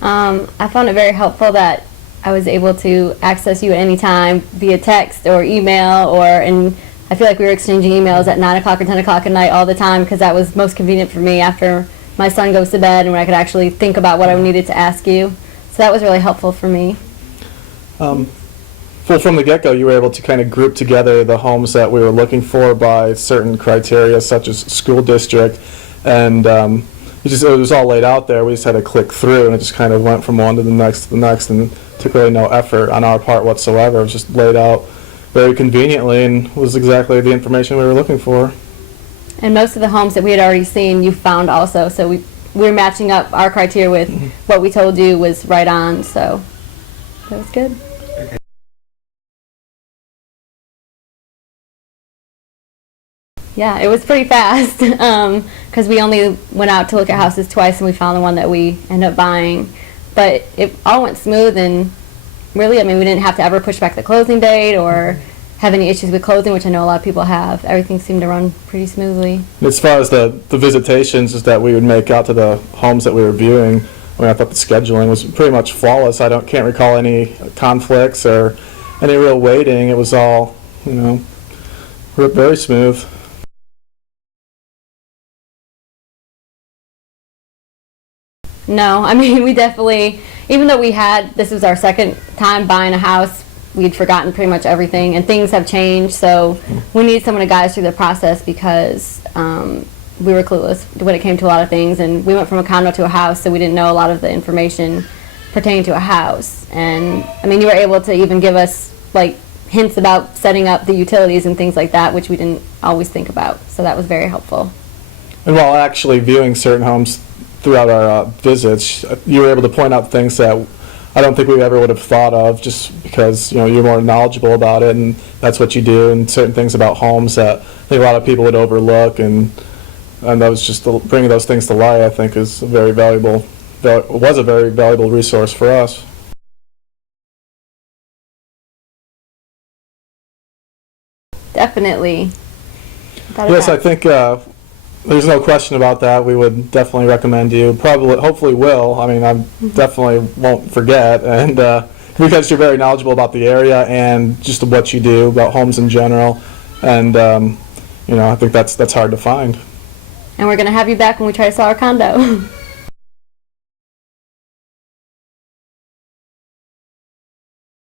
I found it very helpful that I was able to access you at any time via text or email, and I feel like we were exchanging emails at 9 o'clock or 10 o'clock at night all the time because that was most convenient for me after my son goes to bed and when I could actually think about what I needed to ask you. So that was really helpful for me. Well, from the get-go, you were able to kind of group together the homes that we were looking for by certain criteria, such as school district, and it was all laid out there. We just had to click through, and it just kind of went from one to the next, and took really no effort on our part whatsoever. It was just laid out very conveniently and was exactly the information we were looking for. And most of the homes that we had already seen, you found also, so we were matching up our criteria with what we told you was right on, so that was good. Yeah, it was pretty fast because we only went out to look at houses twice and we found the one that we ended up buying. But it all went smooth, and really, I mean, we didn't have to ever push back the closing date or have any issues with closing, which I know a lot of people have. Everything seemed to run pretty smoothly. As far as the visitations is that we would make out to the homes that we were viewing, I mean, I thought the scheduling was pretty much flawless. I can't recall any conflicts or any real waiting. It was all, very smooth. No, I mean, we definitely, even though this was our second time buying a house, we'd forgotten pretty much everything, and things have changed, so we need someone to guide us through the process because we were clueless when it came to a lot of things, and we went from a condo to a house, so we didn't know a lot of the information pertaining to a house. And, I mean, you were able to even give us, like, hints about setting up the utilities and things like that, which we didn't always think about, so that was very helpful. And while actually viewing certain homes throughout our visits, you were able to point out things that I don't think we ever would have thought of, just because you're more knowledgeable about it and that's what you do, and certain things about homes that I think a lot of people would overlook, and that was just bringing those things to light. I think was a very valuable resource for us. Definitely. Yes, I think there's no question about that. We would definitely recommend you. Hopefully will. I mean, I definitely won't forget. And because you're very knowledgeable about the area and just what you do about homes in general. And, I think that's hard to find. And we're going to have you back when we try to sell our condo.